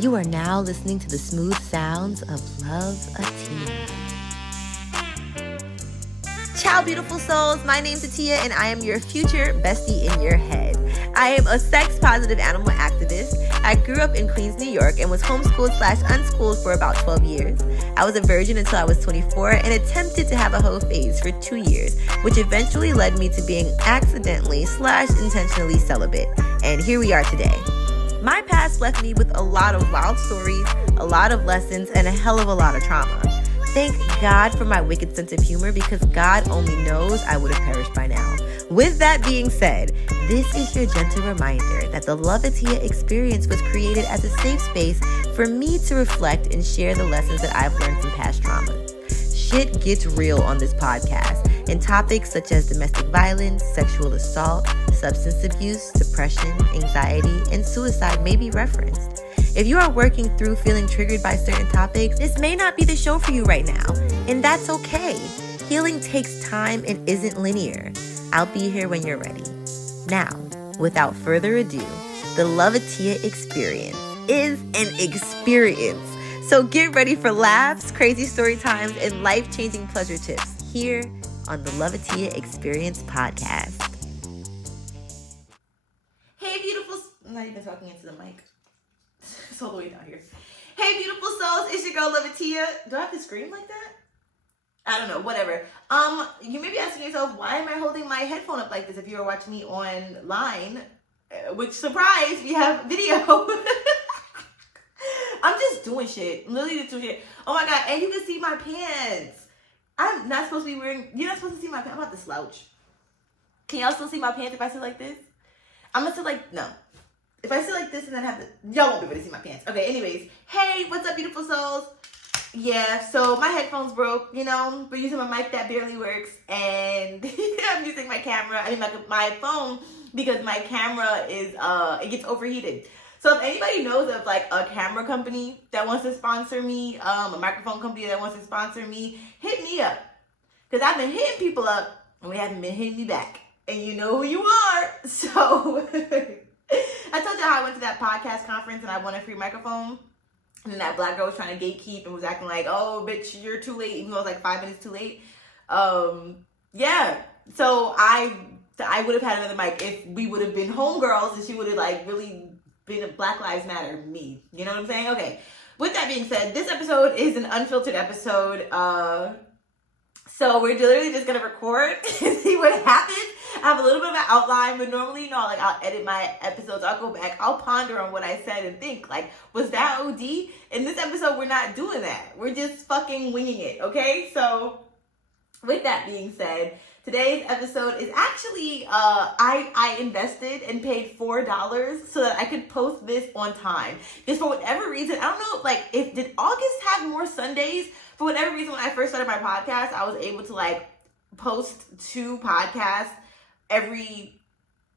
You are now listening to the smooth sounds of Loveatiya. Ciao, beautiful souls. My name's Atiya, and I am your future bestie in your head. I am a sex-positive animal activist. I grew up in Queens, New York, and was homeschooled/unschooled for about 12 years. I was a virgin until I was 24 and attempted to have a hoe phase for 2 years, which eventually led me to being accidentally/intentionally celibate. And here we are today. My past left me with a lot of wild stories, a lot of lessons, and a hell of a lot of trauma. Thank God for my wicked sense of humor, because God only knows I would have perished by now. With that being said, this is your gentle reminder that the Loveatiya experience was created as a safe space for me to reflect and share the lessons that I've learned from past traumas. Shit gets real on this podcast, and topics such as domestic violence, sexual assault, substance abuse, depression, anxiety, and suicide may be referenced. If you are working through feeling triggered by certain topics, this may not be the show for you right now, and that's okay. Healing takes time and isn't linear. I'll be here when you're ready. Now, without further ado, the Loveatiya experience is an experience. So get ready for laughs, crazy story times, and life-changing pleasure tips here on the Loveatiya Experience podcast. Hey, beautiful... I'm not even talking into the mic. It's all the way down here. Hey, beautiful souls. It's your girl, Loveatiya. Do I have to scream like that? I don't know. Whatever. You may be asking yourself, why am I holding my headphone up like this if you are watching me online? Which, surprise, we have video. I'm just doing shit. I'm literally just doing shit. Oh my God. And you can see my pants. I'm not supposed to be wearing... You're not supposed to see my pants. I'm about to slouch. Can y'all still see my pants if I sit like this? I'm gonna sit like... No. If I sit like this and then have to... Y'all won't be able to see my pants. Okay, anyways. Hey, what's up, beautiful souls? Yeah, so my headphones broke, you know. We're using my mic that barely works. And I'm using my camera. I mean, my phone, because my camera is... it gets overheated. So if anybody knows of like a camera company that wants to sponsor me, a microphone company that wants to sponsor me, hit me up. Because I've been hitting people up and we haven't been hitting me back. And you know who you are. So I told you how I went to that podcast conference and I won a free microphone. And then that black girl was trying to gatekeep and was acting like, oh, bitch, you're too late, even though it was like 5 minutes too late. Yeah. So I would have had another mic if we would have been homegirls and she would have like really... been a Black Lives Matter me. You know what I'm saying? Okay. With that being said, this episode is an unfiltered episode. So we're literally just gonna record and see what happens. I have a little bit of an outline, but normally, you know, like I'll edit my episodes. I'll go back. I'll ponder on what I said and think, like, was that OD? In this episode, we're not doing that. We're just fucking winging it. Okay. So with that being said, today's episode is actually, I invested and paid $4 so that I could post this on time. Because for whatever reason, I don't know, like, did August have more Sundays? For whatever reason, when I first started my podcast, I was able to, like, post 2 podcasts every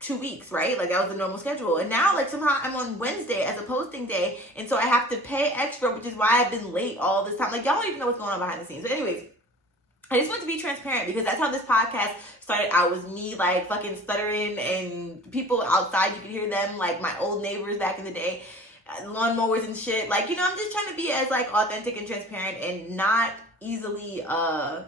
2 weeks, right? Like, that was the normal schedule. And now, like, somehow I'm on Wednesday as a posting day, and so I have to pay extra, which is why I've been late all this time. Like, y'all don't even know what's going on behind the scenes. So anyways, I just want to be transparent because that's how this podcast started out, was me like fucking stuttering and people outside, you could hear them, like my old neighbors back in the day, lawnmowers and shit. Like, you know, I'm just trying to be as like authentic and transparent and not easily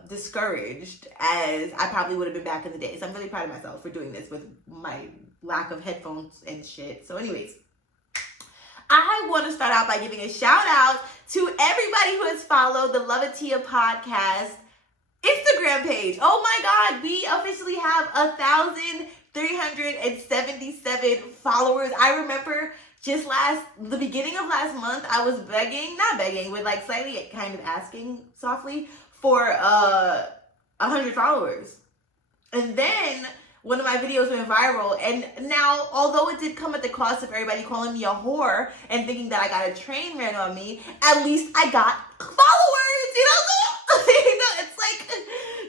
discouraged as I probably would have been back in the day. So I'm really proud of myself for doing this with my lack of headphones and shit. So anyways, I want to start out by giving a shout out to everybody who has followed the Loveatiya podcast Instagram page. Oh my God, we officially have 1,377 followers. I remember just the beginning of last month, I was not begging, but like slightly kind of asking softly for 100 followers. And then one of my videos went viral. And now, although it did come at the cost of everybody calling me a whore and thinking that I got a train ran on me, at least I got followers, you know? You know, it's like,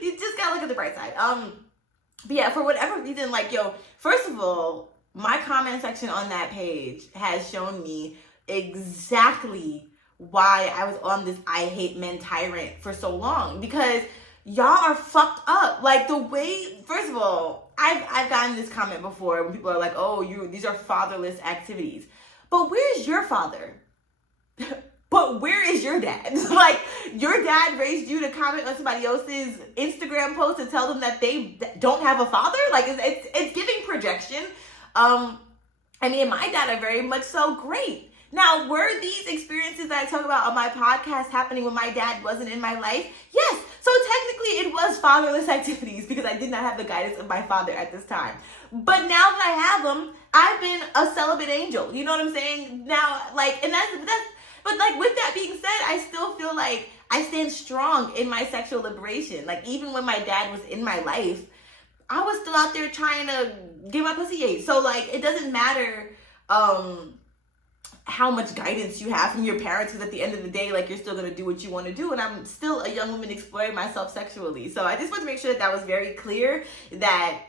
you just gotta look at the bright side. But yeah, for whatever reason, like, yo, first of all, my comment section on that page has shown me exactly why I was on this I hate men tyrant for so long. Because y'all are fucked up. Like, the way, first of all, I've gotten this comment before when people are like, oh, these are fatherless activities. But where's your father? But where is your dad? Like, your dad raised you to comment on somebody else's Instagram post and tell them that they don't have a father? Like, it's giving projection. I mean, my dad are very much so great. Now, were these experiences that I talk about on my podcast happening when my dad wasn't in my life? Yes. So technically it was fatherless activities because I did not have the guidance of my father at this time. But now that I have him, I've been a celibate angel. You know what I'm saying? Now, like, and that's, but like, with that being said, I still feel like I stand strong in my sexual liberation. Like, even when my dad was in my life, I was still out there trying to get my pussy ate. So, like, it doesn't matter how much guidance you have from your parents, because at the end of the day, like, you're still going to do what you want to do. And I'm still a young woman exploring myself sexually. So I just want to make sure that was very clear, that,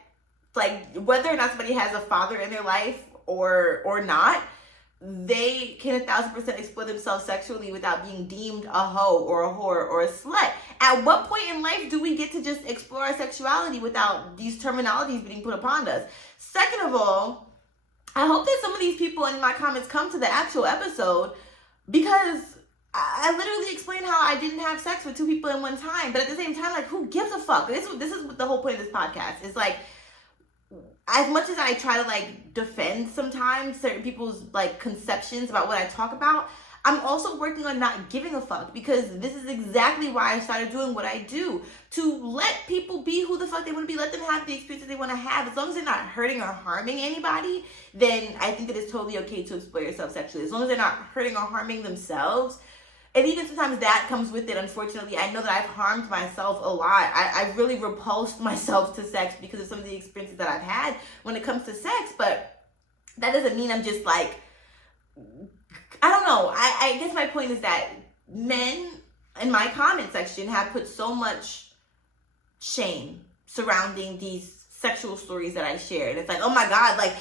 like, whether or not somebody has a father in their life or not, they can 1,000% explore themselves sexually without being deemed a hoe or a whore or a slut. At what point in life do we get to just explore our sexuality without these terminologies being put upon us? Second of all, I hope that some of these people in my comments come to the actual episode, because I literally explained how I didn't have sex with 2 people in one time. But at the same time, like, who gives a fuck? This is the whole point of this podcast. It's like, as much as I try to, like, defend sometimes certain people's, like, conceptions about what I talk about, I'm also working on not giving a fuck, because this is exactly why I started doing what I do. To let people be who the fuck they want to be. Let them have the experiences they want to have. As long as they're not hurting or harming anybody, then I think it is totally okay to explore yourself sexually. As long as they're not hurting or harming themselves. And even sometimes that comes with it, unfortunately. I know that I've harmed myself a lot. I've really repulsed myself to sex because of some of the experiences that I've had when it comes to sex. But that doesn't mean I'm just like, I don't know. I guess my point is that men in my comment section have put so much shame surrounding these sexual stories that I shared. It's like, oh my God, like,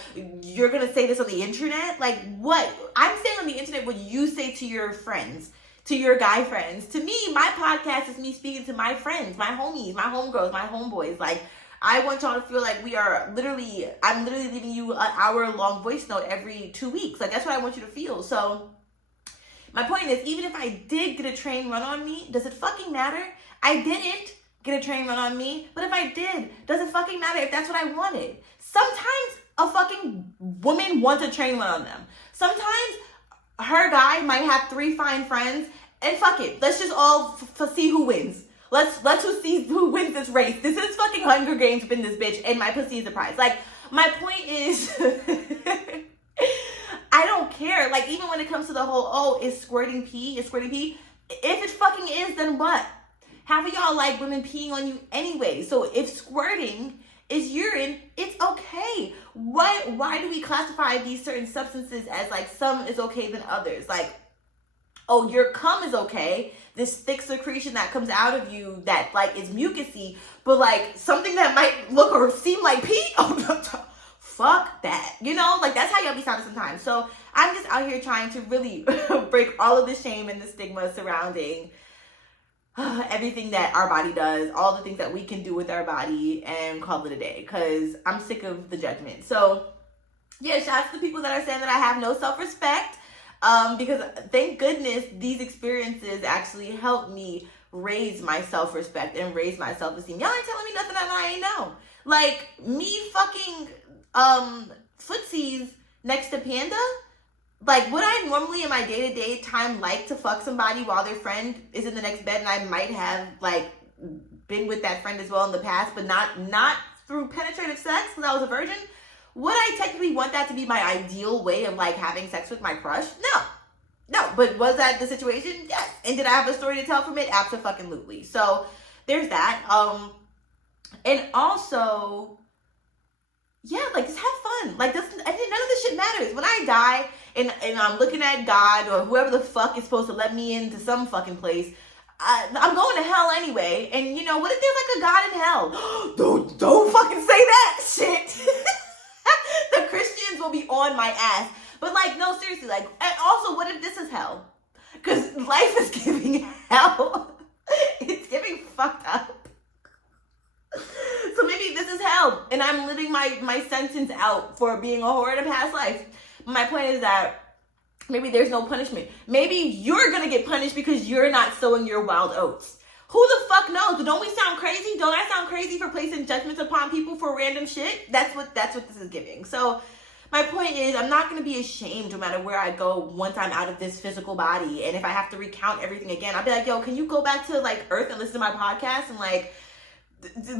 you're going to say this on the internet? Like, what? I'm saying on the internet what you say to your friends, to your guy friends. To me, my podcast is me speaking to my friends, my homies, my homegirls, my homeboys. Like, I want y'all to feel like I'm literally leaving you an hour-long voice note every 2 weeks. Like, that's what I want you to feel. So my point is, even if I did get a train run on me, does it fucking matter? I didn't get a train run on me, but if I did, does it fucking matter if that's what I wanted? Sometimes a fucking woman wants a train run on them. Sometimes her guy might have 3 fine friends, and fuck it, let's just all see who wins. Let's see who wins this race. This is fucking Hunger Games within this bitch, and my pussy is the prize. Like, my point is, I don't care. Like, even when it comes to the whole, oh, is squirting pee? If it fucking is, then what? Half of y'all like women peeing on you anyway. So if squirting is urine, it's okay. Why do we classify these certain substances as, like, some is okay than others? Like, oh, your cum is okay, this thick secretion that comes out of you that, like, is mucusy, but, like, something that might look or seem like pee, oh, no, fuck that. You know, like, that's how y'all be sounding sometimes. So I'm just out here trying to really break all of the shame and the stigma surrounding everything that our body does, all the things that we can do with our body, and call it a day, because I'm sick of the judgment. So yeah, shout out to the people that are saying that I have no self-respect. Because thank goodness these experiences actually helped me raise my self-respect and raise my self-esteem. Y'all ain't telling me nothing that I ain't know. Like, me fucking footsies next to Panda, like, would I normally in my day-to-day time like to fuck somebody while their friend is in the next bed, and I might have, like, been with that friend as well in the past, but not through penetrative sex because I was a virgin? Would I technically want that to be my ideal way of, like, having sex with my crush? No. But was that the situation? Yes. And did I have a story to tell from it? Absolutely. So there's that. And also, yeah, like, just have fun. Like, none of this shit matters. When I die and I'm looking at God or whoever the fuck is supposed to let me into some fucking place, I'm going to hell anyway. And, you know, what if there's, like, a God in hell? Don't fucking say that shit. The Christians will be on my ass. But, like, no, seriously, like, and also, what if this is hell? Because life is giving hell. It's giving fucked up. as hell, and I'm living my sentence out for being a whore in a past life. My point is that maybe there's no punishment. Maybe you're gonna get punished because you're not sowing your wild oats. Who the fuck knows? Don't we sound crazy? Don't I sound crazy for placing judgments upon people for random shit? That's what this is giving. So my point is, I'm not going to be ashamed no matter where I go once I'm out of this physical body. And if I have to recount everything again, I'll be like, yo, can you go back to like Earth and listen to my podcast and like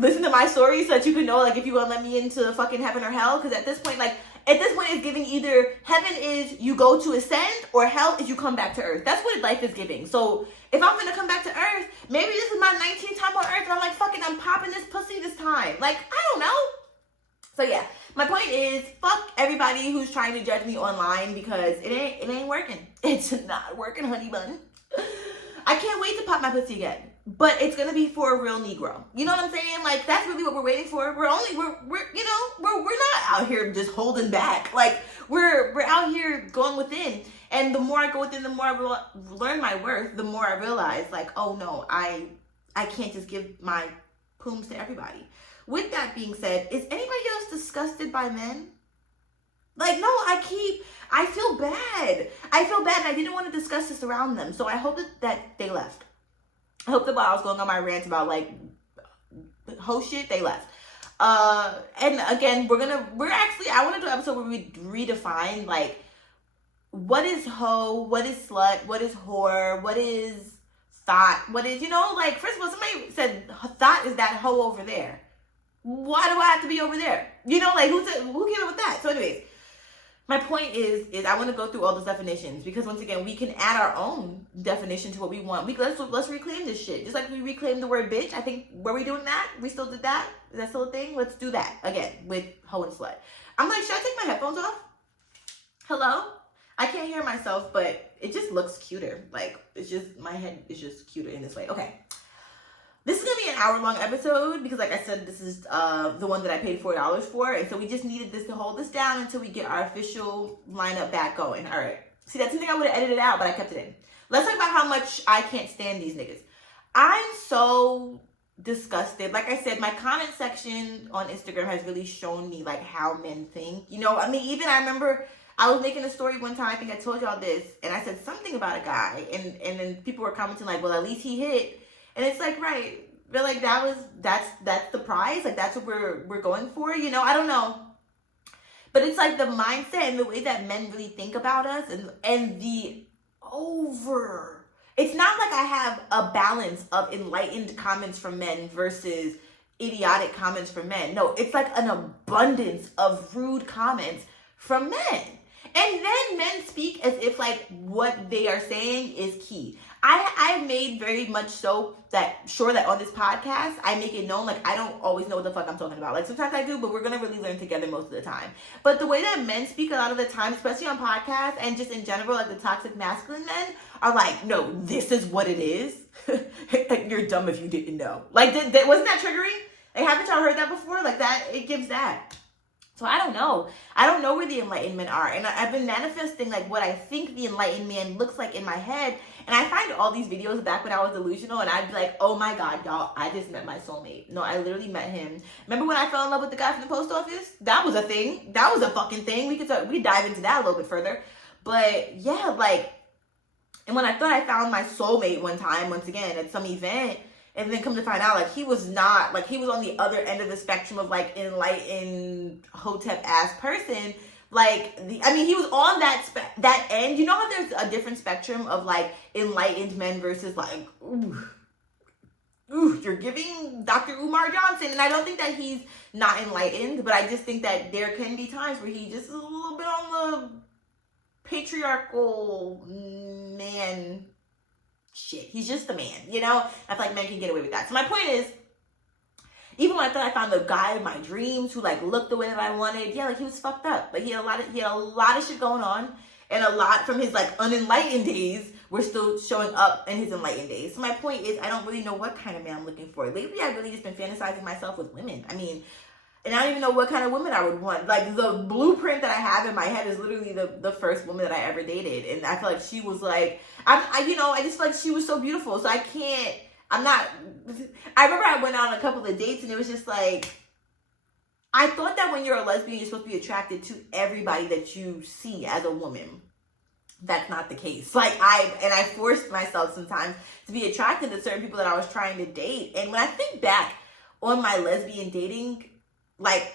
listen to my story so that you can know like if you want to let me into fucking heaven or hell? Because at this point it's giving either heaven is you go to ascend or hell is you come back to Earth. That's what life is giving. So if I'm going to come back to Earth, maybe this is my 19th time on Earth and I'm like, fucking, I'm popping this pussy this time. Like, I don't know. So yeah, my point is, fuck everybody who's trying to judge me online because it ain't working. It's not working, honey bun. I can't wait to pop my pussy again, but it's gonna be for a real Negro. You know what I'm saying? Like that's really what we're waiting for. We're not out here just holding back. Like we're out here going within. And the more I go within, the more I learn my worth. The more I realize, like, oh no, I can't just give my pooms to everybody. With that being said, is anybody else disgusted by men? Like, no, I feel bad. I feel bad and I didn't want to discuss this around them. So I hope that they left. I hope that while I was going on my rant about like hoe shit, they left. And again, I want to do an episode where we redefine like what is hoe, what is slut, what is whore, what is thought, what is, like, first of all, somebody said thought is that hoe over there. Why do I have to be over there? Like who came up with that? So anyways, my point is I want to go through all those definitions because once again, we can add our own definition to what we want. Let's reclaim this shit. Just like we reclaimed the word bitch. I think, were we doing that? We still did that? Is that still a thing? Let's do that again with hoe and slut. I'm like, should I take my headphones off? Hello? I can't hear myself, but it just looks cuter. Like, it's just, my head is just cuter in this way. Okay. This is going to be an hour-long episode because, like I said, this is the one that I paid $4 for. And so we just needed this to hold this down until we get our official lineup back going. All right. See, that's something I would have edited out, but I kept it in. Let's talk about how much I can't stand these niggas. I'm so disgusted. Like I said, my comment section on Instagram has really shown me, like, how men think. Even I remember I was making a story one time. I think I told y'all this. And I said something about a guy. And then people were commenting, like, well, at least he hit. And it's like, right, but like that's the prize, like that's what we're going for, I don't know. But it's like the mindset and the way that men really think about us and it's not like I have a balance of enlightened comments from men versus idiotic comments from men. No, it's like an abundance of rude comments from men. And then men speak as if like what they are saying is key. I've made very much so sure that on this podcast, I make it known, like, I don't always know what the fuck I'm talking about. Like, sometimes I do, but we're going to really learn together most of the time. But the way that men speak a lot of the time, especially on podcasts and just in general, like the toxic masculine men are like, no, this is what it is. You're dumb if you didn't know. Like, wasn't that triggering? Like, haven't y'all heard that before? Like, that, it gives that. So I don't know. I don't know where the enlightened men are. And I've been manifesting like what I think the enlightened man looks like in my head. And I find all these videos back when I was delusional and I'd be like, oh my God, y'all, I just met my soulmate. No, I literally met him. Remember when I fell in love with the guy from the post office? That was a thing. That was a fucking thing. We could dive into that a little bit further. But yeah, like, and when I thought I found my soulmate one time, once again, at some event, and then come to find out, like, he was not, like, he was on the other end of the spectrum of, like, enlightened, hotep-ass person. Like, he was on that end. You know how there's a different spectrum of, like, enlightened men versus, like, you're giving Dr. Umar Johnson. And I don't think that he's not enlightened, but I just think that there can be times where he just is a little bit on the patriarchal man shit. He's just a man, I feel like men can get away with that. So my point is, even when I thought I found the guy of my dreams who like looked the way that I wanted, yeah, like he was fucked up. Like he had a lot of shit going on, and a lot from his like unenlightened days were still showing up in his enlightened days. So my point is, I don't really know what kind of man I'm looking for. Lately, I've really just been fantasizing myself with women. And I don't even know what kind of women I would want. Like, the blueprint that I have in my head is literally the first woman that I ever dated. And I feel like she was like, I just feel like she was so beautiful. So I remember I went on a couple of dates and it was just like, I thought that when you're a lesbian, you're supposed to be attracted to everybody that you see as a woman. That's not the case. Like, I forced myself sometimes to be attracted to certain people that I was trying to date. And when I think back on my lesbian dating, like,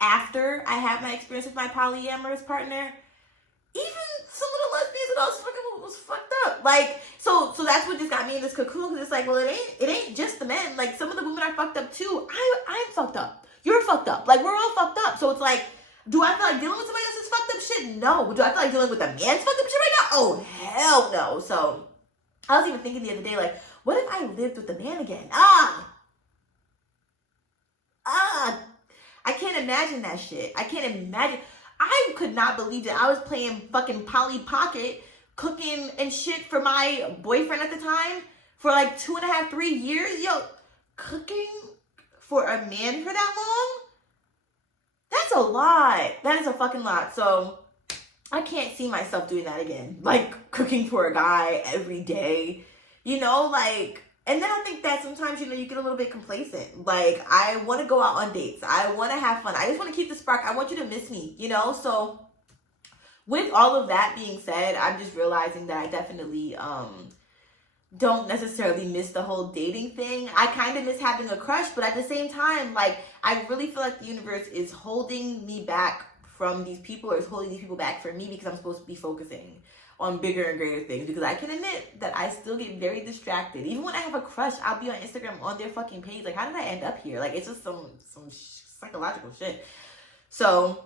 after I had my experience with my polyamorous partner, even some of the lesbians that I was fucking with was fucked up. Like, so that's what just got me in this cocoon, because it's like, well, it ain't just the men. Like, some of the women are fucked up too. I'm fucked up. You're fucked up. Like, we're all fucked up. So it's like, do I feel like dealing with somebody else's fucked up shit? No. Do I feel like dealing with a man's fucked up shit right now? Oh, hell no. So I was even thinking the other day, like, what if I lived with a man again? I can't imagine that shit. I can't imagine. I could not believe that I was playing fucking Polly Pocket, cooking and shit for my boyfriend at the time for like 2.5, 3 years. Yo, cooking for a man for that long? That's a lot. That is a fucking lot. So I can't see myself doing that again. Like, cooking for a guy every day, you know, like. And then I think that sometimes, you know, you get a little bit complacent. Like, I want to go out on dates. I want to have fun. I just want to keep the spark. I want you to miss me, you know? So with all of that being said, I'm just realizing that I definitely don't necessarily miss the whole dating thing. I kind of miss having a crush, but at the same time, like, I really feel like the universe is holding me back from these people, or is holding these people back from me, because I'm supposed to be focusing on bigger and greater things. Because I can admit that I still get very distracted. Even when I have a crush, I'll be on Instagram on their fucking page. Like, how did I end up here? Like, it's just some psychological shit. So,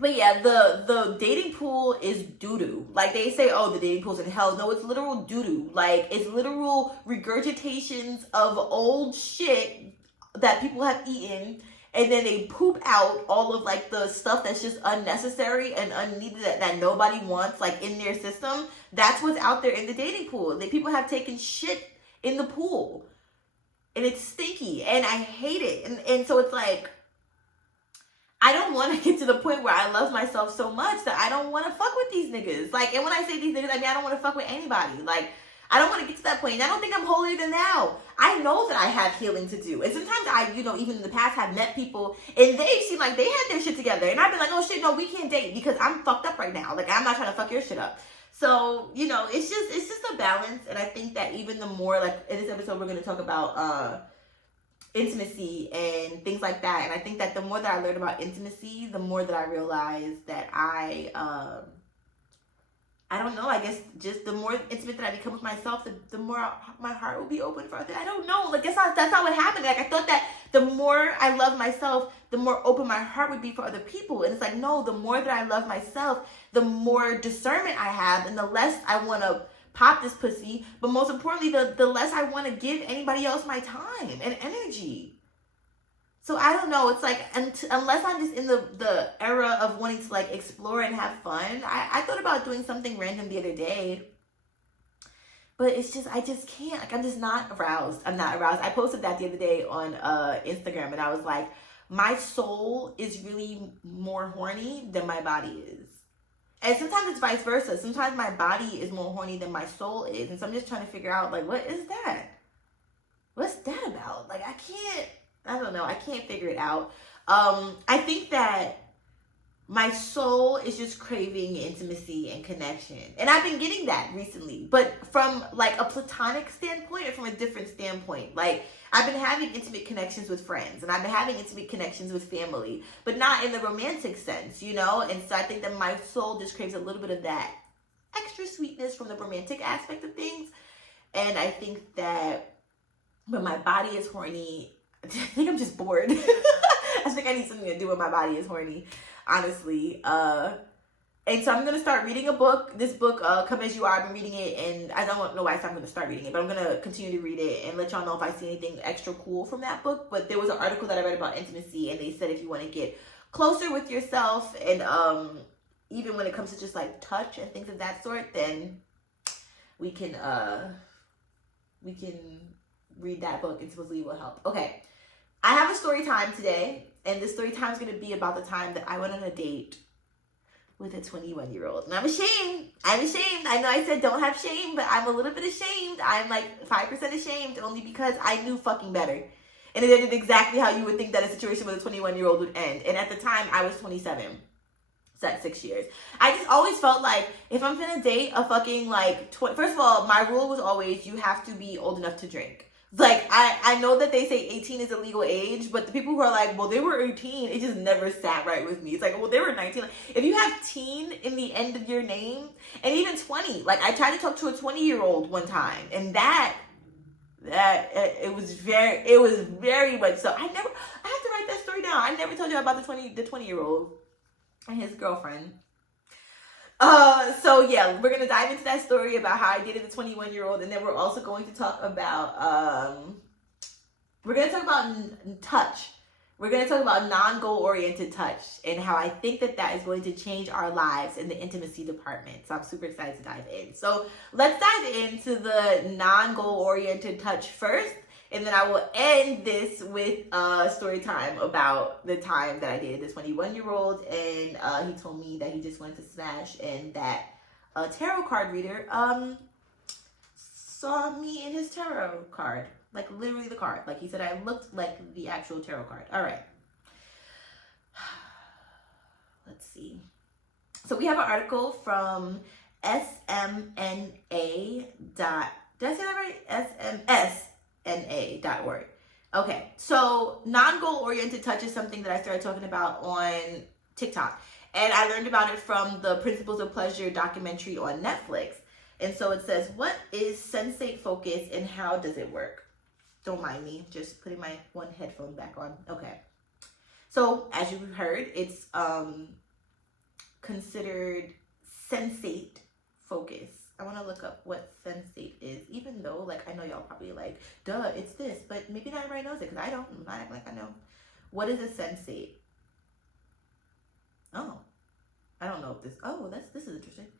but yeah, the dating pool is doo-doo. Like, they say, oh, the dating pool's in hell. No, it's literal doo-doo. Like, it's literal regurgitations of old shit that people have eaten, and then they poop out all of, like, the stuff that's just unnecessary and unneeded that nobody wants, like, in their system. That's what's out there in the dating pool. Like, people have taken shit in the pool, and it's stinky, and I hate it. And so it's like, I don't want to get to the point where I love myself so much that I don't want to fuck with these niggas. Like, and when I say these niggas, I mean, I don't want to fuck with anybody. Like, I don't want to get to that point. And I don't think I'm holier than thou. I know that I have healing to do. And sometimes I, you know, even in the past have met people and they seem like they had their shit together. And I've been like, oh shit, no, we can't date because I'm fucked up right now. Like, I'm not trying to fuck your shit up. So, you know, it's just a balance. And I think that even the more, like, in this episode, we're going to talk about intimacy and things like that. And I think that the more that I learn about intimacy, the more that I realize that I don't know, I guess just the more intimate that I become with myself, the more my heart will be open for others. I don't know. Like, that's not what happened. Like, I thought that the more I love myself, the more open my heart would be for other people. And it's like, no, the more that I love myself, the more discernment I have, and the less I want to pop this pussy. But most importantly, the less I want to give anybody else my time and energy. So I don't know. It's like, unless I'm just in the era of wanting to, like, explore and have fun. I thought about doing something random the other day, but it's just, I just can't. Like, I'm just not aroused. I'm not aroused. I posted that the other day on Instagram, and I was like, my soul is really more horny than my body is. And sometimes it's vice versa. Sometimes my body is more horny than my soul is. And so I'm just trying to figure out, like, what is that? What's that about? Like, I don't know. I can't figure it out. I think that my soul is just craving intimacy and connection. And I've been getting that recently. But from, like, a platonic standpoint or from a different standpoint. Like, I've been having intimate connections with friends. And I've been having intimate connections with family. But not in the romantic sense, you know? And so I think that my soul just craves a little bit of that extra sweetness from the romantic aspect of things. And I think that when my body is horny, I think I'm just bored. I think I need something to do when my body is horny, honestly. And so I'm going to start reading a book. This book, Come As You Are, I've been reading it, and I don't know why I'm going to start reading it, but I'm going to continue to read it and let y'all know if I see anything extra cool from that book. But there was an article that I read about intimacy, and they said if you want to get closer with yourself, and even when it comes to just, like, touch and things of that sort, then we can read that book, and supposedly it will help. Okay. I have a story time today, and this story time is going to be about the time that I went on a date with a 21-year-old. And I'm ashamed. I know I said don't have shame, but I'm a little bit ashamed. I'm like 5% ashamed only because I knew fucking better. And it ended exactly how you would think that a situation with a 21-year-old would end. And at the time, I was 27. So that's 6 years. I just always felt like if I'm gonna date a fucking first of all, my rule was always you have to be old enough to drink. Like, I know that they say 18 is a legal age, but the people who are like, well, they were 18, it just never sat right with me. It's like, well, they were 19. If you have teen in the end of your name, and even 20, like, I tried to talk to a 20-year-old one time, and it was very much so. I have to write that story down. I never told you about the 20-year-old and his girlfriend. So yeah, we're gonna dive into that story about how I dated a 21-year-old, and then we're also going to talk about touch. We're gonna talk about non-goal oriented touch and how I think that is going to change our lives in the intimacy department. So I'm super excited to dive in. So let's dive into the non-goal oriented touch first, and then I will end this with story time about the time that I dated this 21-year-old, and he told me that he just wanted to smash, and that a tarot card reader saw me in his tarot card. Like, literally the card. Like, he said I looked like the actual tarot card. All right. Let's see. So we have an article from SMNA. Did I say that right? SMSNA.org. Okay. So non-goal-oriented touch is something that I started talking about on TikTok. And I learned about it from the Principles of Pleasure documentary on Netflix. And so it says, what is sensate focus and how does it work? Don't mind me, just putting my one headphone back on. Okay. So, as you heard, it's considered sensate focus. I want to look up what sensate is, even though, like, I know y'all probably like, duh, it's this, but maybe not everybody knows it, because I don't. I'm not acting like I know. What is a sensate? Oh, I don't know if this, this is interesting.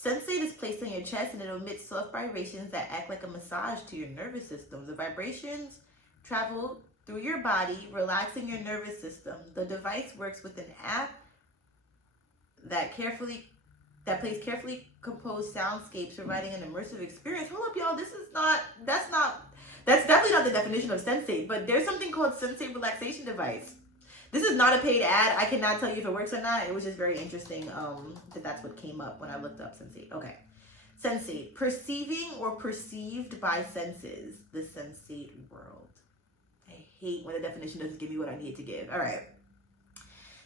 Sensate is placed on your chest and it emits soft vibrations that act like a massage to your nervous system. The vibrations travel through your body, relaxing your nervous system. The device works with an app that plays carefully composed soundscapes, providing an immersive experience. Hold up, y'all. That's definitely not the definition of sensate, but there's something called sensate relaxation device. This is not a paid ad. I cannot tell you if it works or not. It was just very interesting that's what came up when I looked up sensate. Okay. Sensate. Perceiving or perceived by senses. The sensate world. I hate when a definition doesn't give me what I need to give. All right.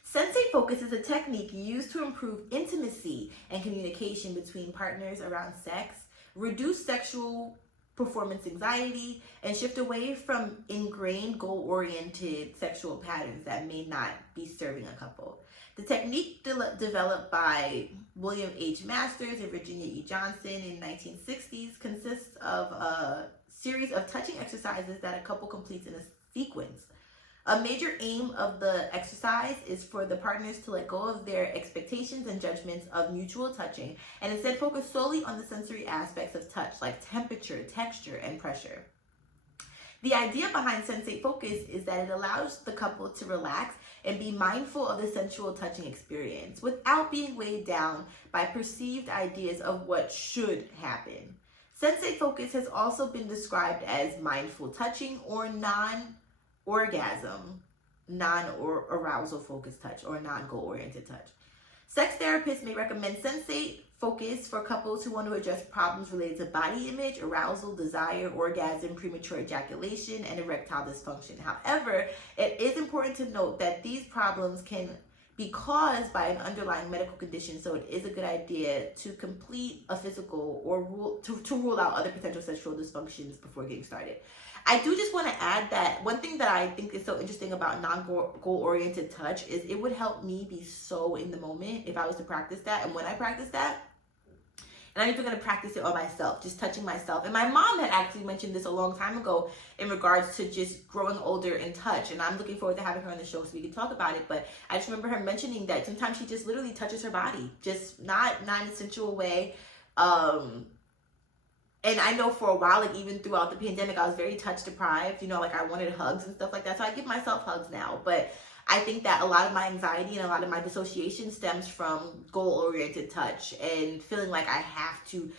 Sensate focus is a technique used to improve intimacy and communication between partners around sex, reduce sexual performance anxiety, and shift away from ingrained goal-oriented sexual patterns that may not be serving a couple. The technique developed by William H. Masters and Virginia E. Johnson in 1960s consists of a series of touching exercises that a couple completes in a sequence. A major aim of the exercise is for the partners to let go of their expectations and judgments of mutual touching and instead focus solely on the sensory aspects of touch, like temperature, texture, and pressure. The idea behind sensate focus is that it allows the couple to relax and be mindful of the sensual touching experience without being weighed down by perceived ideas of what should happen. Sensate focus has also been described as mindful touching or non-orgasm, non-arousal focused touch, or non-goal-oriented touch. Sex therapists may recommend sensate focus for couples who want to address problems related to body image, arousal, desire, orgasm, premature ejaculation, and erectile dysfunction. However, it is important to note that these problems can be caused by an underlying medical condition, so it is a good idea to complete a physical or rule out other potential sexual dysfunctions before getting started. I do just want to add that one thing that I think is so interesting about non-goal-oriented touch is it would help me be so in the moment if I was to practice that. And when I practice that, and I'm even going to practice it on myself, just touching myself. And my mom had actually mentioned this a long time ago in regards to just growing older in touch. And I'm looking forward to having her on the show so we can talk about it. But I just remember her mentioning that sometimes she just literally touches her body, just not in a sensual way. And I know for a while, like even throughout the pandemic, I was very touch deprived, like I wanted hugs and stuff like that. So I give myself hugs now. But I think that a lot of my anxiety and a lot of my dissociation stems from goal-oriented touch and feeling like I have to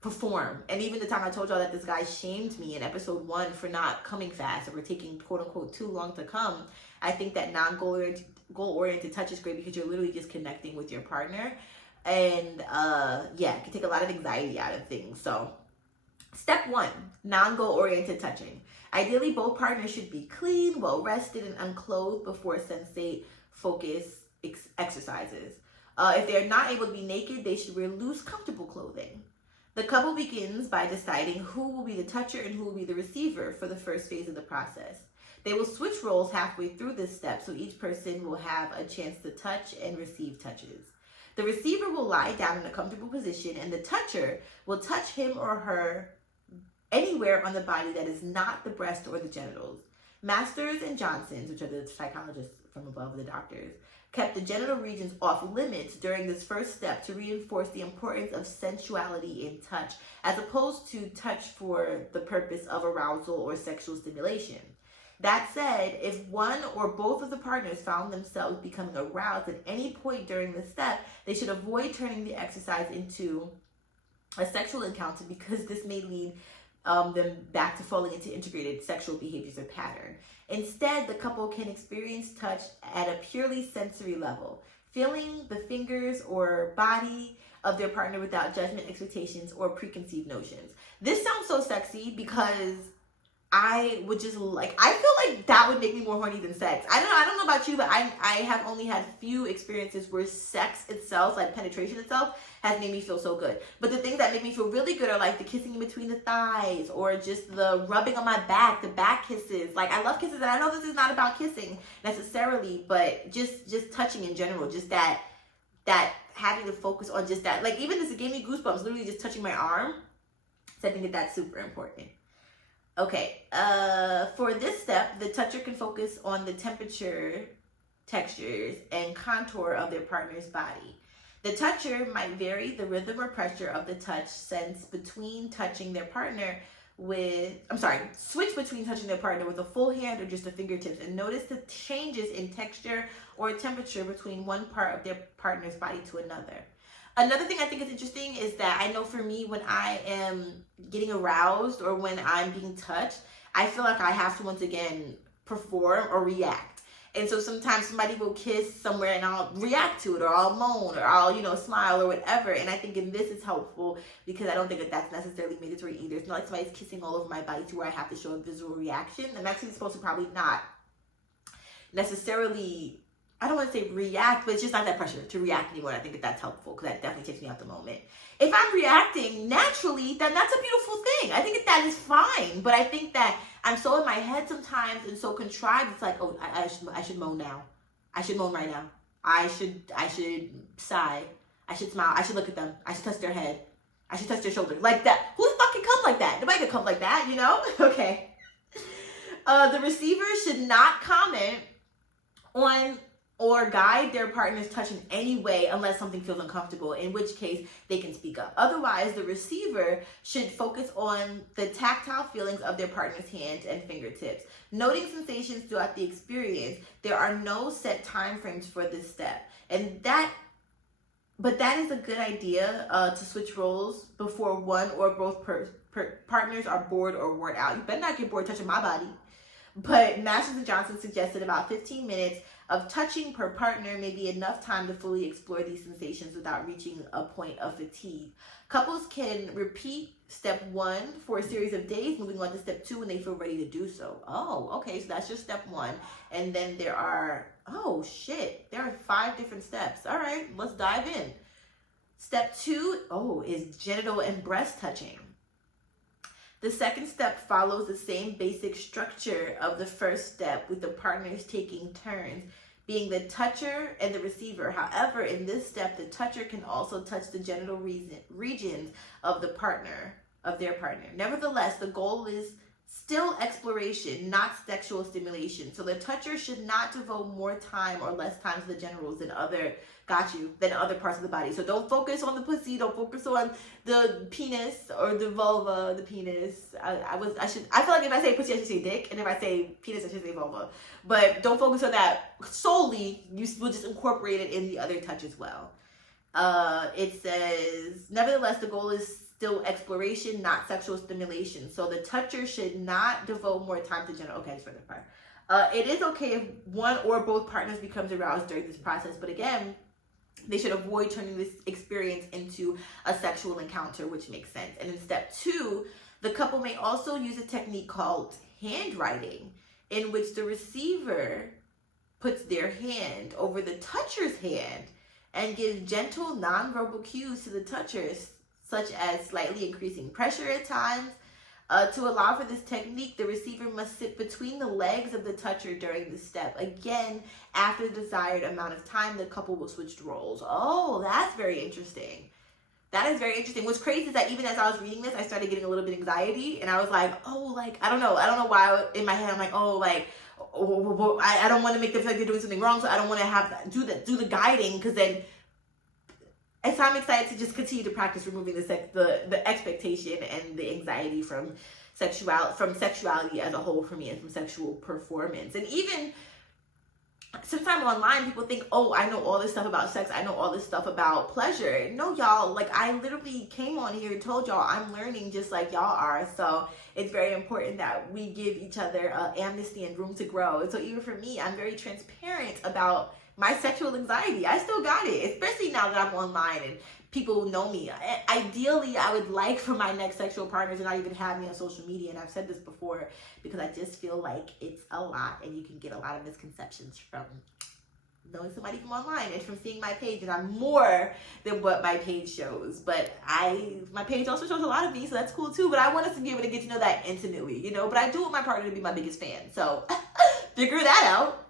perform. And even the time I told y'all that this guy shamed me in episode 1 for not coming fast or taking quote unquote too long to come, I think that goal oriented touch is great because you're literally just connecting with your partner. And yeah, it can take a lot of anxiety out of things. So step 1, non-goal oriented touching. Ideally, both partners should be clean, well rested, and unclothed before sensate focus exercises. If they're not able to be naked, they should wear loose, comfortable clothing. The couple begins by deciding who will be the toucher and who will be the receiver for the first phase of the process. They will switch roles halfway through this step, so each person will have a chance to touch and receive touches. The receiver will lie down in a comfortable position, and the toucher will touch him or her anywhere on the body that is not the breast or the genitals. Masters and Johnsons, which are the psychologists from above, the doctors, kept the genital regions off limits during this first step to reinforce the importance of sensuality in touch, as opposed to touch for the purpose of arousal or sexual stimulation. That said, if one or both of the partners found themselves becoming aroused at any point during the step, they should avoid turning the exercise into a sexual encounter, because this may lead them back to falling into integrated sexual behaviors or pattern. Instead, the couple can experience touch at a purely sensory level, feeling the fingers or body of their partner without judgment, expectations, or preconceived notions. This sounds so sexy because I would just I feel like that would make me more horny than sex. I don't know about you, but I have only had few experiences where sex itself, like penetration itself, has made me feel so good. But the things that make me feel really good are like the kissing in between the thighs, or just the rubbing on my back, the back kisses. Like, I love kisses, and I know this is not about kissing necessarily, but just touching in general, just that having to focus on just that. Like, even this gave me goosebumps, literally just touching my arm. So I think that that's super important. Okay, for this step, the toucher can focus on the temperature, textures, and contour of their partner's body. The toucher might vary the rhythm or pressure of the touch sense between touching their partner switch between touching their partner with a full hand or just the fingertips, and notice the changes in texture or temperature between one part of their partner's body to another. Another thing I think is interesting is that I know for me, when I am getting aroused or when I'm being touched, I feel like I have to once again perform or react. And so sometimes somebody will kiss somewhere and I'll react to it, or I'll moan, or I'll, smile or whatever. And I think in this is helpful because I don't think that that's necessarily mandatory either. It's not like somebody's kissing all over my body to where I have to show a visual reaction. I'm actually supposed to probably not necessarily, I don't want to say react, but it's just not that pressure to react anymore. I think that that's helpful because that definitely takes me out the moment. If I'm reacting naturally, then that's a beautiful thing. I think that is fine. But I think that I'm so in my head sometimes and so contrived. It's like, oh, I should moan now. I should moan right now. I should sigh. I should smile. I should look at them. I should touch their head. I should touch their shoulder. Like that. Who fucking come like that? Nobody can come like that, Okay. The receiver should not comment on or guide their partner's touch in any way unless something feels uncomfortable, in which case they can speak up. Otherwise, the receiver should focus on the tactile feelings of their partner's hands and fingertips. Noting sensations throughout the experience, there are no set time frames for this step. But that is a good idea to switch roles before one or both partners are bored or worn out. You better not get bored touching my body. But Masters and Johnson suggested about 15 minutes of touching per partner may be enough time to fully explore these sensations without reaching a point of fatigue. Couples can repeat step 1 for a series of days, moving on to step 2 when they feel ready to do so. Oh, okay, so that's just step 1. And then there are 5 different steps. All right, let's dive in. Step 2, is genital and breast touching. The second step follows the same basic structure of the first step, with the partners taking turns being the toucher and the receiver. However, in this step, the toucher can also touch the genital regions of their partner. Nevertheless, the goal is still exploration, not sexual stimulation. So the toucher should not devote more time or less time to the genitals than other parts of the body. So don't focus on the pussy, don't focus on the penis or the vulva, the penis. I feel like if I say pussy, I should say dick, and if I say penis, I should say vulva. But don't focus on that solely. You will just incorporate it in the other touch as well. It says, nevertheless, the goal is still exploration, not sexual stimulation. So the toucher should not devote more time to genital. Okay, it's for the part. It is okay if one or both partners becomes aroused during this process, but again, they should avoid turning this experience into a sexual encounter, which makes sense. And in step 2, the couple may also use a technique called handwriting, in which the receiver puts their hand over the toucher's hand and gives gentle nonverbal cues to the touchers, such as slightly increasing pressure at times. To allow for this technique, the receiver must sit between the legs of the toucher during the step. Again, after the desired amount of time, the couple will switch roles. Oh, that's very interesting. That is very interesting. What's crazy is that even as I was reading this, I started getting a little bit of anxiety, and I was like, oh, like, I don't know why in my head I'm like, oh, like, I don't want to make them feel like they're doing something wrong, so I don't want to have that, do the guiding, because then. And so I'm excited to just continue to practice removing the expectation and the anxiety from sexuality as a whole for me, and from sexual performance. And even sometimes online, people think, oh, I know all this stuff about sex, I know all this stuff about pleasure. No, y'all, like, I literally came on here and told y'all I'm learning just like y'all are. So it's very important that we give each other amnesty and room to grow. And so even for me, I'm very transparent about my sexual anxiety. I still got it, especially now that I'm online and people know me. Ideally, I would like for my next sexual partner to not even have me on social media. And I've said this before, because I just feel like it's a lot, and you can get a lot of misconceptions from knowing somebody from online and from seeing my page. And I'm more than what my page shows. But my page also shows a lot of me, so that's cool too. But I want us to be able to get to know that intimately, you know. But I do want my partner to be my biggest fan. So figure that out.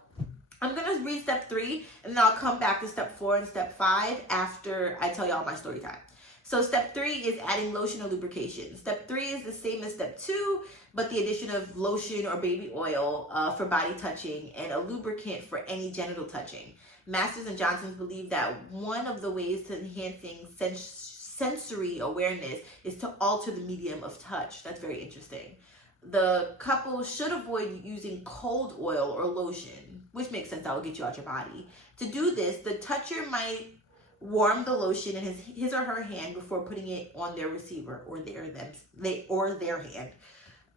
I'm going to read step 3, and then I'll come back to step 4 and step 5 after I tell y'all my story time. So step 3 is adding lotion or lubrication. Step 3 is the same as step 2, but the addition of lotion or baby oil for body touching, and a lubricant for any genital touching. Masters and Johnsons believe that one of the ways to enhancing sensory awareness is to alter the medium of touch. That's very interesting. The couple should avoid using cold oil or lotion, which makes sense. That will get you out your body. To do this, the toucher might warm the lotion in his or her hand before putting it on their receiver or their hand.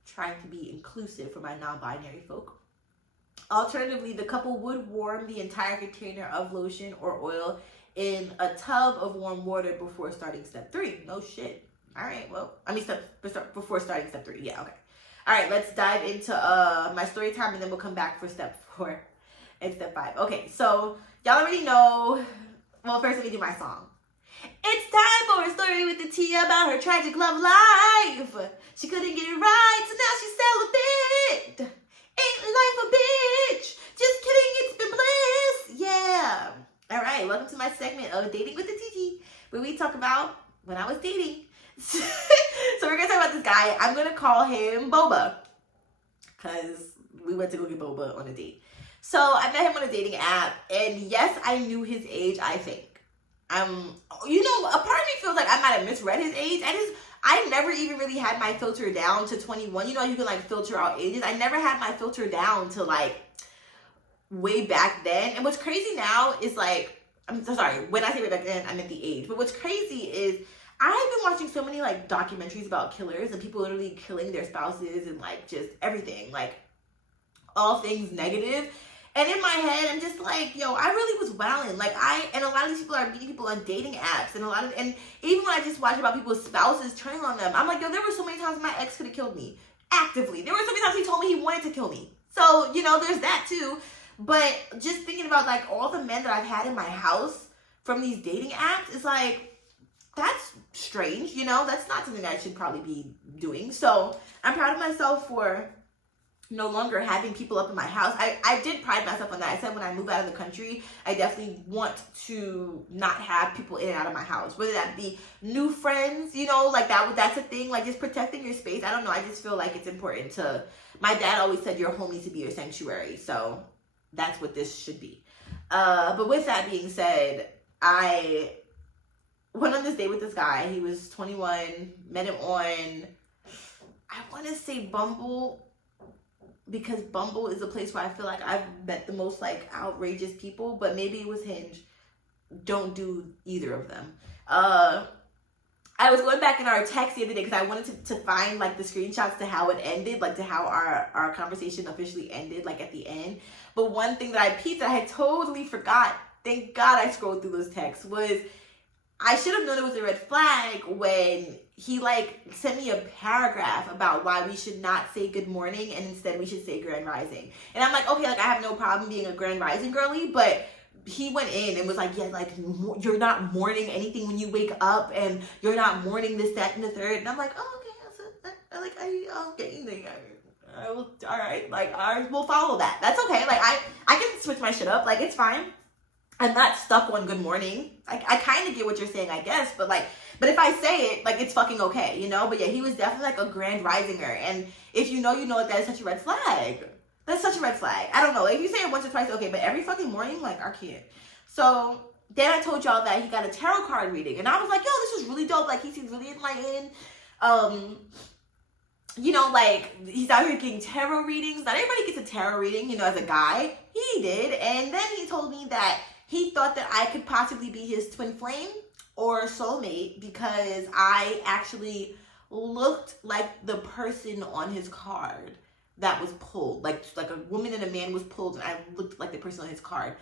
Trying to be inclusive for my non-binary folk. Alternatively, the couple would warm the entire container of lotion or oil in a tub of warm water before starting step 3. No shit. All right. Well, before starting step 3. Yeah. Okay. All right, let's dive into my story time, and then we'll come back for step 4 and step 5. Okay, so y'all already know. Well, first let me do my song. It's time for a story with the Tia about her tragic love life. She couldn't get it right, so now she's celibate. Ain't life a bitch? Just kidding, it's been bliss. Yeah. All right, welcome to my segment of Dating with the Titi, where we talk about when I was dating. So we're gonna talk about this guy. I'm gonna call him Boba, because we went to go get Boba on a date. So I met him on a dating app, and yes, I knew his age, I think. You know, a part of me feels like I might have misread his age. I never even really had my filter down to 21. You know, you can like filter out ages. I never had my filter down to like way back then. And what's crazy now is like, I'm so sorry, when I say way back then, I meant the age. But what's crazy is I've been watching so many like documentaries about killers and people literally killing their spouses and like just everything, like all things negative. And in my head, I'm just like, yo, I really was wilding. Like and a lot of these people are meeting people on dating apps, and even when I just watch about people's spouses turning on them, I'm like, yo, there were so many times my ex could have killed me. Actively. There were so many times he told me he wanted to kill me. So, you know, there's that too. But just thinking about like all the men that I've had in my house from these dating apps, it's like, that's strange, you know? That's not something that I should probably be doing. So I'm proud of myself for no longer having people up in my house. I did pride myself on that. I said when I move out of the country, I definitely want to not have people in and out of my house, whether that be new friends, you know, like that's a thing, like just protecting your space. I don't know. I just feel like it's important to, my dad always said your home needs to be your sanctuary. So that's what this should be. But with that being said, I went on this date with this guy. He was 21, met him on, I want to say Bumble, because Bumble is a place where I feel like I've met the most like outrageous people, but maybe it was Hinge. Don't do either of them. I I was going back in our text the other day because I wanted to find like the screenshots to how it ended, like to how our conversation officially ended, like at the end. But one thing that I peeped that I had totally forgot, thank God I scrolled through those texts, was I should have known it was a red flag when he like sent me a paragraph about why we should not say good morning and instead we should say grand rising. And I'm like, okay, like I have no problem being a grand rising girly, but he went in and was like, yeah, like you're not mourning anything when you wake up, and you're not mourning this, that, and the third. And I'm like, oh, okay, I will, all right, like, all right, we'll follow that. That's okay. Like, I can switch my shit up. Like, it's fine. I'm not stuck on good morning. I kind of get what you're saying, I guess, but if I say it, like, it's fucking okay, you know? But yeah, he was definitely like a grand risinger, and if you know like, that is such a red flag. That's such a red flag. I don't know. If you say it once or twice, okay, but every fucking morning, like, I can't. So then I told y'all that he got a tarot card reading, and I was like, yo, this is really dope. Like, he seems really enlightened. You know, like, he's out here getting tarot readings. Not everybody gets a tarot reading, you know, as a guy. He did. And then he told me that he thought that I could possibly be his twin flame or soulmate because I actually looked like the person on his card that was pulled. Like a woman and a man was pulled, and I looked like the person on his card.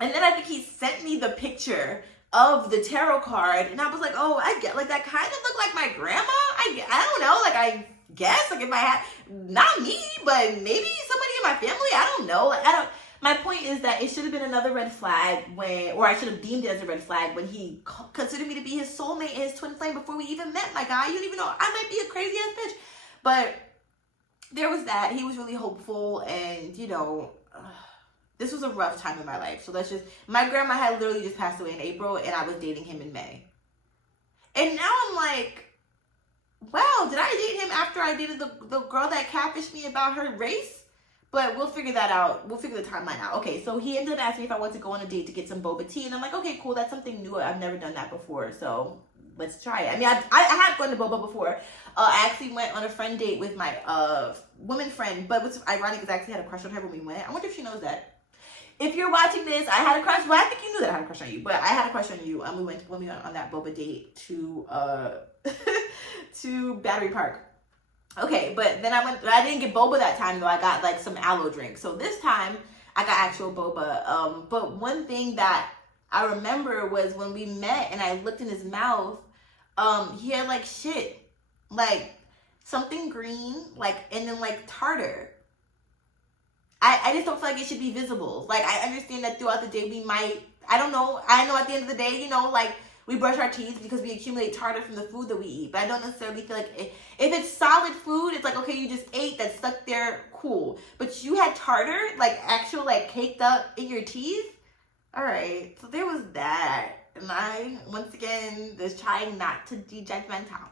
And then I think he sent me the picture of the tarot card, and I was like, oh, I get, like, that kind of looked like my grandma. I don't know, like, I guess, like, if I had, not me, but maybe somebody in my family, I don't know. Like, my point is that it should have been another red flag or I should have deemed it as a red flag when he considered me to be his soulmate and his twin flame before we even met, my guy. You don't even know, I might be a crazy ass bitch. But there was that. He was really hopeful, and, you know, this was a rough time in my life. So my grandma had literally just passed away in April, and I was dating him in May. And now I'm like, wow, did I date him after I dated the girl that catfished me about her race? But we'll figure that out. We'll figure the timeline out. Okay, so he ended up asking me if I wanted to go on a date to get some boba tea. And I'm like, okay, cool. That's something new. I've never done that before. So let's try it. I mean, I had gone to boba before. I actually went on a friend date with my woman friend. But what's ironic is I actually had a crush on her when we went. I wonder if she knows that. If you're watching this, I had a crush. Well, I think you knew that I had a crush on you, but I had a crush on you. When we went on that boba date to to Battery Park. Okay, but then I didn't get boba that time though. I got like some aloe drink. So this time I got actual boba. But one thing that I remember was when we met and I looked in his mouth, he had like shit, like something green, like, and then like tartar. I just don't feel like it should be visible. Like, I understand that throughout the day we might, I don't know. I know at the end of the day, you know, like, we brush our teeth because we accumulate tartar from the food that we eat. But I don't necessarily feel like if it's solid food, it's like, okay, you just ate, that's stuck there, cool. But you had tartar, like, actual, like, caked up in your teeth? All right. So there was that. And I, once again, was trying not to be judgmental.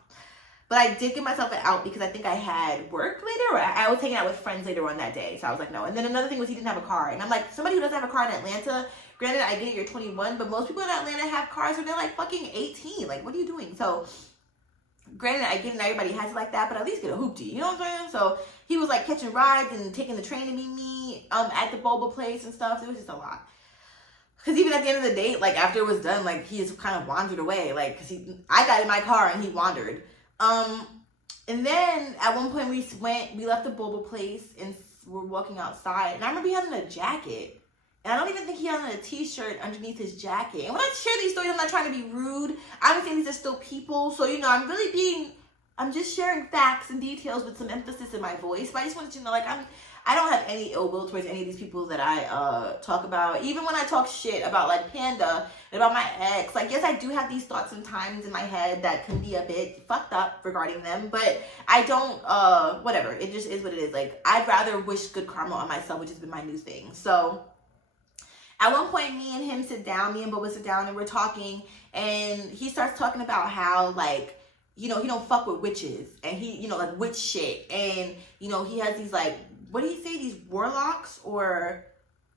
But I did give myself an out because I think I had work later, or I was hanging out with friends later on that day. So I was like, no. And then another thing was he didn't have a car. And I'm like, somebody who doesn't have a car in Atlanta, granted, I get it, you're 21, but most people in Atlanta have cars when they're like fucking 18. Like, what are you doing? So, granted, I get it, everybody has it like that, but at least get a hoopty. You know what I'm saying? So he was like catching rides and taking the train to meet me at the boba place and stuff. It was just a lot. Because even at the end of the date, like after it was done, like he just kind of wandered away. Like, because I got in my car and he wandered. And then at one point we left the boba place and we're walking outside, and I remember he had on a jacket, and I don't even think he had on a t-shirt underneath his jacket. And when I share these stories, I'm not trying to be rude. I understand these are still people, so you know, I'm just sharing facts and details with some emphasis in my voice. But I just wanted you to know, like, I don't have any ill will towards any of these people that I talk about. Even when I talk shit about like Panda and about my ex, like, yes, I do have these thoughts sometimes in my head that can be a bit fucked up regarding them, but I don't, whatever. It just is what it is. Like, I'd rather wish good karma on myself, which has been my new thing. So at one point, me and Boba sit down and we're talking, and he starts talking about how, like, you know, he don't fuck with witches, and he, you know, like witch shit, and, you know, he has these like, what did he say? These warlocks or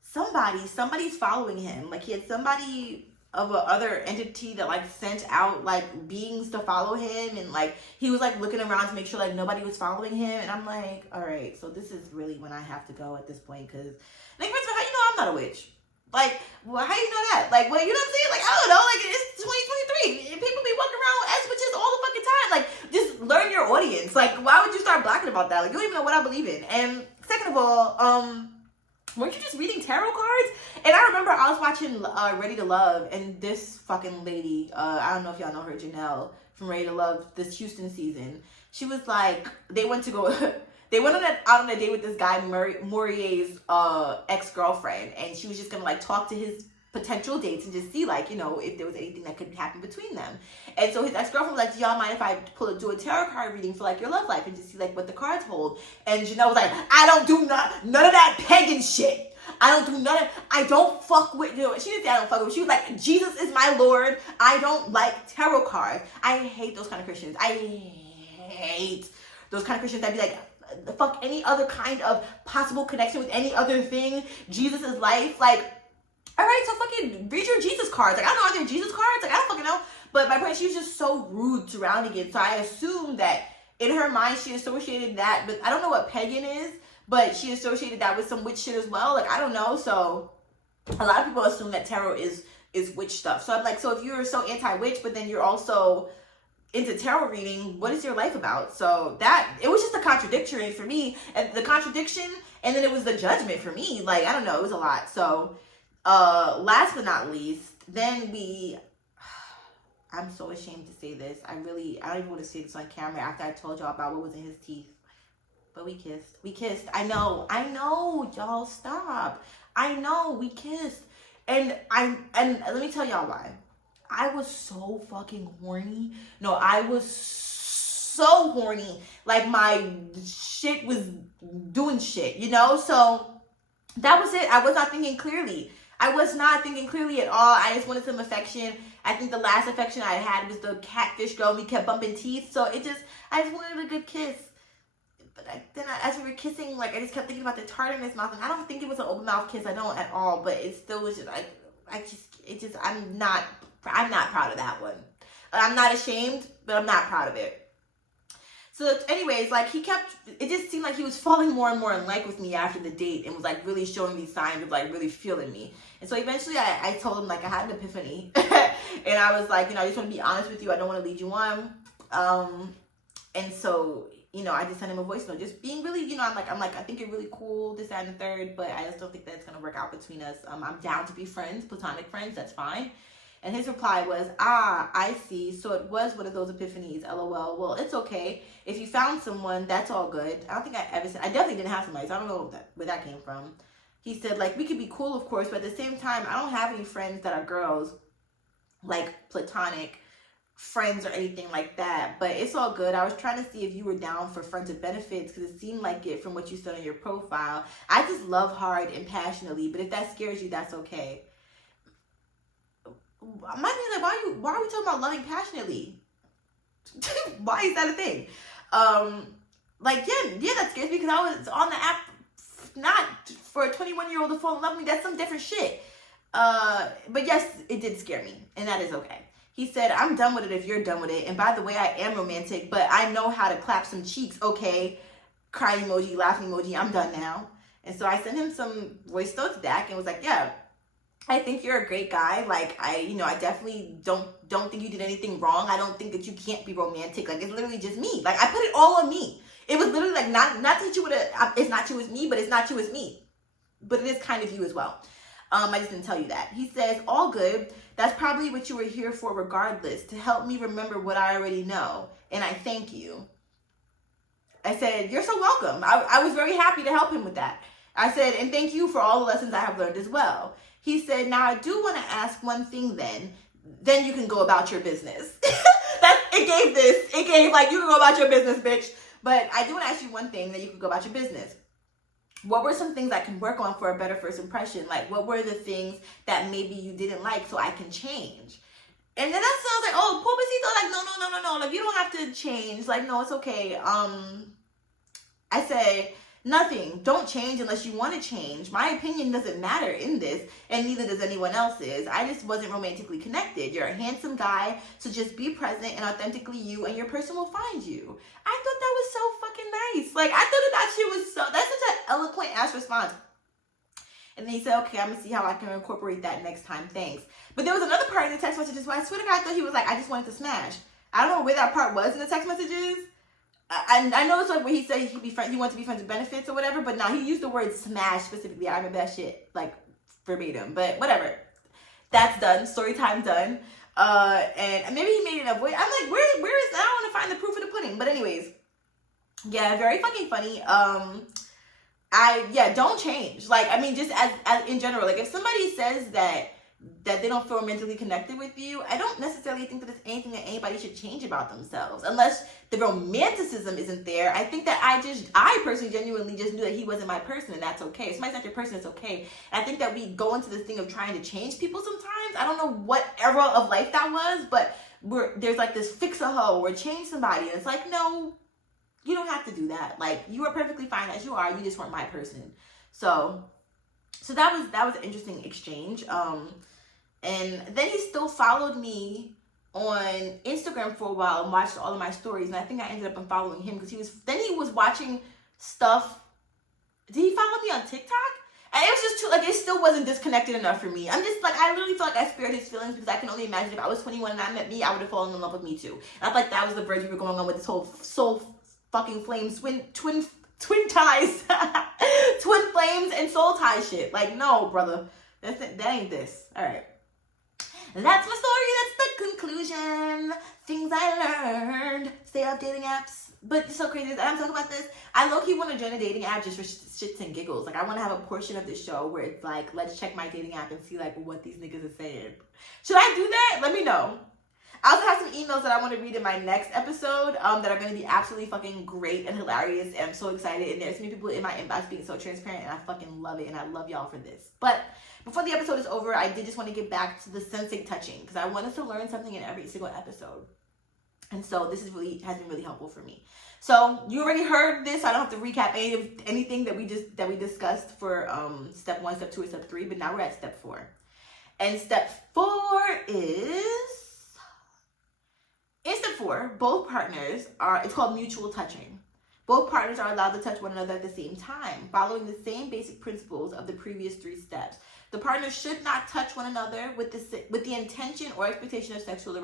somebody's following him. Like, he had somebody of a other entity that like sent out like beings to follow him, and like he was like looking around to make sure like nobody was following him. And I'm like, all right, so this is really when I have to go at this point, because like, first of all, how you know I'm not a witch? Like, well, how you know that? Like, well, you know what I'm saying? Like, I don't know. Like, it's 2023 and people be walking around as audience. Like, why would you start blacking about that? Like, you don't even know what I believe in. And second of all, weren't you just reading tarot cards? And I remember I was watching Ready to Love, and this fucking lady, I don't know if y'all know her, Janelle from Ready to Love, this Houston season. She was like, they went out on a date with this guy, Maurier's ex-girlfriend, and she was just gonna like talk to his potential dates and just see, like, you know, if there was anything that could happen between them. And so his ex-girlfriend was like, do y'all mind if I do a tarot card reading for like your love life and just see like what the cards hold? And Janelle was like, I don't do none of that pagan shit. I don't fuck with, you know, she didn't say I don't fuck with, she was like, Jesus is my Lord. I don't like tarot cards. I hate those kind of Christians. I hate those kind of Christians that be like, fuck any other kind of possible connection with any other thing. Jesus is life. Like, all right, so fucking read your Jesus cards. Like, I don't know, are there Jesus cards? Like, I don't fucking know. But my point, she was just so rude surrounding it. So I assumed that in her mind, she associated that, but I don't know what pagan is, but she associated that with some witch shit as well. Like, I don't know. So a lot of people assume that tarot is witch stuff. So I'm like, so if you're so anti-witch, but then you're also into tarot reading, what is your life about? So that, it was just a contradiction for me, and the contradiction, and then it was the judgment for me. Like, I don't know, it was a lot. So last but not least, then I'm so ashamed to say this. I don't even want to say this on camera after I told y'all about what was in his teeth. But we kissed. I know, y'all, stop. I know, we kissed. And let me tell y'all why. I was so fucking horny. No, I was so horny. Like, my shit was doing shit, you know? So that was it. I was not thinking clearly. I was not thinking clearly at all. I just wanted some affection. I think the last affection I had was the catfish girl. We kept bumping teeth. So I just wanted a good kiss. But as we were kissing, like, I just kept thinking about the tartar in his mouth. And I don't think it was an open mouth kiss. I don't at all. But it still was just, I'm not proud of that one. I'm not ashamed, but I'm not proud of it. So anyways, like, it just seemed like he was falling more and more in like with me after the date and was like really showing these signs of like really feeling me. And so eventually I told him, like, I had an epiphany. And I was like, you know, I just want to be honest with you. I don't want to lead you on. And so, you know, I just sent him a voice note, just being really, you know, I'm like, I think you're really cool, this, that, and the third, but I just don't think that's going to work out between us. I'm down to be friends, platonic friends, that's fine. And his reply was, I see. So it was one of those epiphanies, LOL. Well, it's okay. If you found someone, that's all good. I don't think I ever said, I definitely didn't have somebody, so I don't know where that came from. He said, like, we could be cool, of course, but at the same time, I don't have any friends that are girls, like platonic friends or anything like that. But it's all good. I was trying to see if you were down for friends with benefits, because it seemed like it from what you said on your profile. I just love hard and passionately, but if that scares you, that's okay. My thing is, like, why are we talking about loving passionately? Why is that a thing? Like, yeah, that scares me, because I was on the app not for a 21-year-old to fall in love with me. That's some different shit. But yes, it did scare me, and that is okay. He said, I'm done with it if you're done with it. And by the way, I am romantic, but I know how to clap some cheeks. Okay, cry emoji, laughing emoji. I'm done now. And so I sent him some voice notes back and was like, yeah, I think you're a great guy. Like, I definitely don't think you did anything wrong. I don't think that you can't be romantic. Like, it's literally just me. Like, I put it all on me. It was literally like, not that you would have, it's not you, it's me, but it's not you, it's me. But it is kind of you as well. I just didn't tell you that. He says, all good. That's probably what you were here for regardless, to help me remember what I already know. And I thank you. I said, you're so welcome. I was very happy to help him with that. I said, and thank you for all the lessons I have learned as well. He said, now I do want to ask one thing then you can go about your business. It gave like, you can go about your business, bitch. But I do want to ask you one thing, then you can go about your business. What were some things I can work on for a better first impression? Like, what were the things that maybe you didn't like so I can change? And then that sounds like, oh, pobrecito, like, no. Like, you don't have to change. Like, no, it's okay. I say, nothing. Don't change unless you want to change. My opinion doesn't matter in this, and neither does anyone else's. I just wasn't romantically connected. You're a handsome guy, so just be present and authentically you, and your person will find you. I thought that was so fucking nice. Like, I thought that shit was so, that's such an eloquent ass response. And then he said, okay, I'm gonna see how I can incorporate that next time. Thanks. But there was another part in the text messages where I swear to God, I thought he was like, I just wanted to smash. I don't know where that part was in the text messages. I know it's like where he said he could be friends, he wants to be friends with benefits or whatever, but no, he used the word smash specifically. I remember that shit like verbatim, but whatever. That's done. Story time done. And maybe he made it a voice. I'm like, where is that? I want to find the proof of the pudding. But anyways, yeah, very fucking funny. Don't change. Like, I mean, just as in general, like if somebody says that they don't feel mentally connected with you, I don't necessarily think that it's anything that anybody should change about themselves, unless the romanticism isn't there. I think that I personally genuinely just knew that he wasn't my person, and that's okay. If somebody's not your person, it's okay. And I think that we go into this thing of trying to change people sometimes. I don't know what era of life that was, but there's like this fix a hoe or change somebody, and it's like, no, you don't have to do that. Like, you are perfectly fine as you are. You just weren't my person. So that was an interesting exchange. And then he still followed me on Instagram for a while and watched all of my stories. And I think I ended up unfollowing him because he was watching stuff. Did he follow me on TikTok? And it was just too, like, it still wasn't disconnected enough for me. I'm just like, I literally feel like I spared his feelings because I can only imagine if I was 21 and I met me, I would have fallen in love with me too. And I feel like that was the verge we were going on with this whole soul fucking flames, twin ties, twin flames and soul tie shit. Like, no, brother, that ain't this. All right. That's my story. That's the conclusion. Things I learned. Stay off dating apps. But it's so crazy that I'm talking about this. I low-key want to join a dating app just for shits and giggles. Like, I want to have a portion of the show where it's like, let's check my dating app and see like what these niggas are saying. Should I do that? Let me know. I also have some emails that I want to read in my next episode that are going to be absolutely fucking great and hilarious. And I'm so excited. And there's so many people in my inbox being so transparent. And I fucking love it. And I love y'all for this. But before the episode is over, I did just want to get back to the sensate touching. Because I want us to learn something in every single episode. And so this has been really helpful for me. So you already heard this. I don't have to recap anything that we discussed for step 1, step 2, or step 3. But now we're at step 4. And step 4 is... In step 4, both partners it's called mutual touching. Both partners are allowed to touch one another at the same time, following the same basic principles of the previous 3 steps. The partners should not touch one another with the intention or expectation of sexual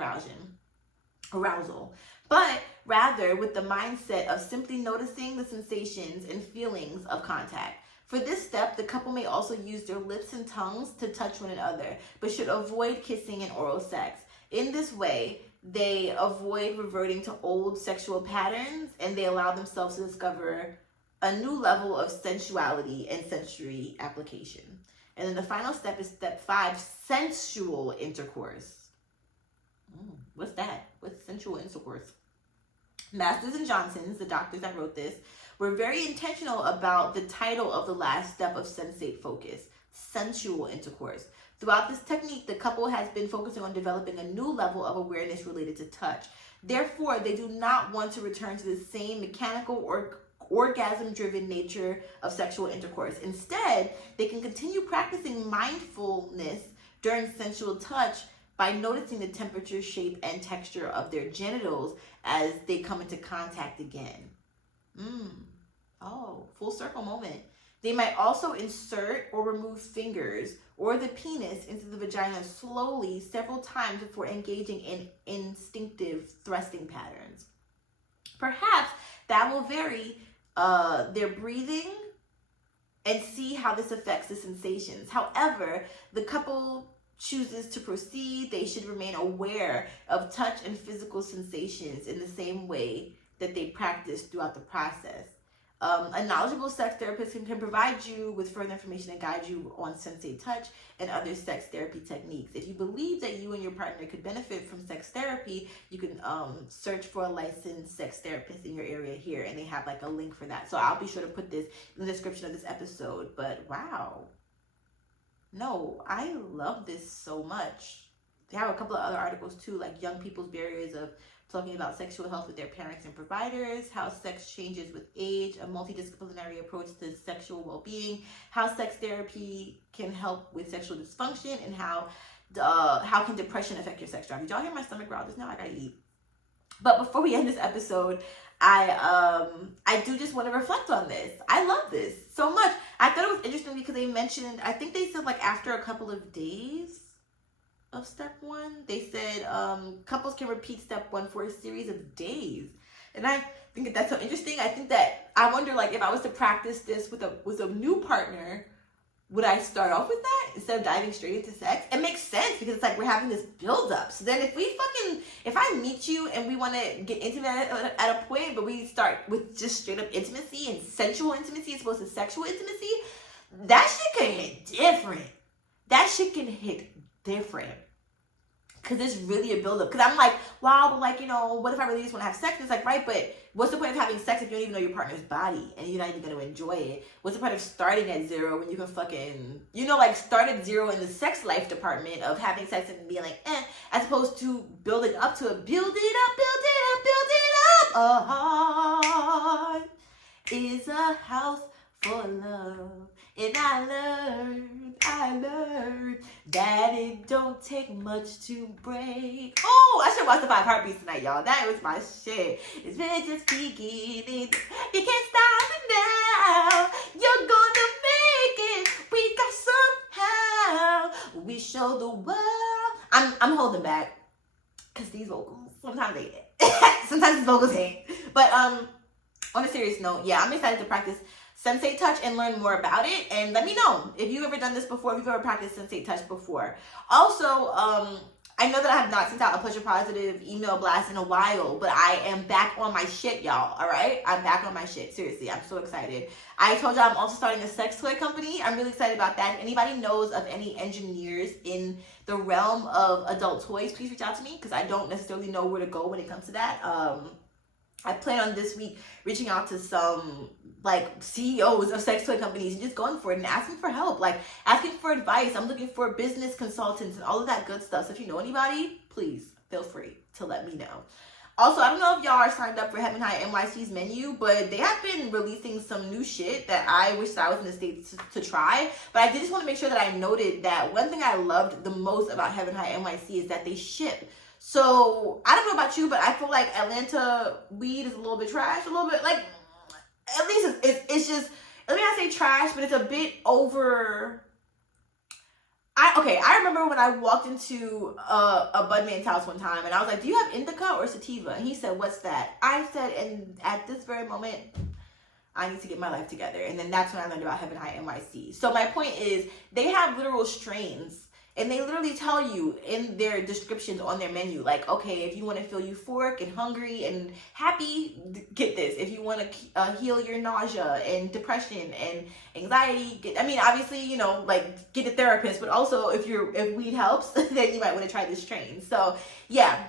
arousal, but rather with the mindset of simply noticing the sensations and feelings of contact. For this step, the couple may also use their lips and tongues to touch one another, but should avoid kissing and oral sex. In this way, they avoid reverting to old sexual patterns, and they allow themselves to discover a new level of sensuality and sensory application. And then the final step is step 5, sensual intercourse. What's that? What's sensual intercourse? Masters and Johnsons, the doctors that wrote this, were very intentional about the title of the last step of sensate focus, sensual intercourse. Throughout this technique, the couple has been focusing on developing a new level of awareness related to touch. Therefore, they do not want to return to the same mechanical or orgasm-driven nature of sexual intercourse. Instead, they can continue practicing mindfulness during sensual touch by noticing the temperature, shape, and texture of their genitals as they come into contact again. Oh, full circle moment. They might also insert or remove fingers or the penis into the vagina slowly several times before engaging in instinctive thrusting patterns. Perhaps that will vary their breathing and see how this affects the sensations. However, the couple chooses to proceed, they should remain aware of touch and physical sensations in the same way that they practice throughout the process. A knowledgeable sex therapist can provide you with further information and guide you on sensate touch and other sex therapy techniques. If you believe that you and your partner could benefit from sex therapy, you can search for a licensed sex therapist in your area here, and they have like a link for that. So I'll be sure to put this in the description of this episode. But wow. No, I love this so much. They have a couple of other articles too, like young people's barriers of talking about sexual health with their parents and providers, how sex changes with age, a multidisciplinary approach to sexual well-being, how sex therapy can help with sexual dysfunction, and how can depression affect your sex drive. Did y'all hear my stomach growl just now? I gotta eat. But before we end this episode, I do just want to reflect on this. I love this so much. I thought it was interesting because they mentioned, I think they said like after a couple of days of step 1, they said couples can repeat step 1 for a series of days. And I think that that's so interesting. I think that I wonder, like, if I was to practice this with a new partner, would I start off with that instead of diving straight into sex? It makes sense because it's like we're having this build up. So then if I meet you and we want to get intimate at a point, but we start with just straight up intimacy and sensual intimacy as opposed to sexual intimacy, that shit can hit different. That shit can hit different. Because it's really a build-up. Because I'm like, wow, but like, you know, what if I really just want to have sex? It's like, right, but what's the point of having sex if you don't even know your partner's body and you're not even going to enjoy it? What's the point of starting at zero when you can fucking, you know, like start at zero in the sex life department of having sex and being like, as opposed to building up to it. Build it up, build it up, build it up. A heart is a house for love. And I learned that it don't take much to break. Oh, I should watch the 5 Heartbeats tonight, y'all. That was my shit. It's been just beginning. You can't stop it now. You're gonna make it. We got somehow. We show the world. I'm holding back because these vocals sometimes these vocals hate. But on a serious note, yeah, I'm excited to practice Sensate Touch and learn more about it. And let me know if you've ever done this before, if you've ever practiced Sensate Touch before. Also, I know that I have not sent out a pleasure positive email blast in a while, but I am back on my shit, y'all. All right? I'm back on my shit. Seriously, I'm so excited. I told y'all I'm also starting a sex toy company. I'm really excited about that. If anybody knows of any engineers in the realm of adult toys, please reach out to me because I don't necessarily know where to go when it comes to that. I plan on this week reaching out to some like CEOs of sex toy companies and just going for it and asking for help, like asking for advice. I'm looking for business consultants and all of that good stuff. So if you know anybody, please feel free to let me know. Also, I don't know if y'all are signed up for Heaven High NYC's menu, but they have been releasing some new shit that I wish that I was in the States to try. But I did just want to make sure that I noted that one thing I loved the most about Heaven High NYC is that they ship. So, I don't know about you, but I feel like Atlanta weed is a little bit trash, a little bit, like, at least it's just, let me not say trash, but it's a bit over. I remember when I walked into a Budman's house one time, and I was like, do you have indica or sativa? And he said, what's that? I said, and at this very moment, I need to get my life together. And then that's when I learned about Heaven High NYC. So my point is, they have literal strains. And they literally tell you in their descriptions on their menu, like, okay, if you want to feel euphoric and hungry and happy, get this. If you want to heal your nausea and depression and anxiety, obviously, you know, like, get a therapist. But also, if weed helps, then you might want to try this strain. So, yeah,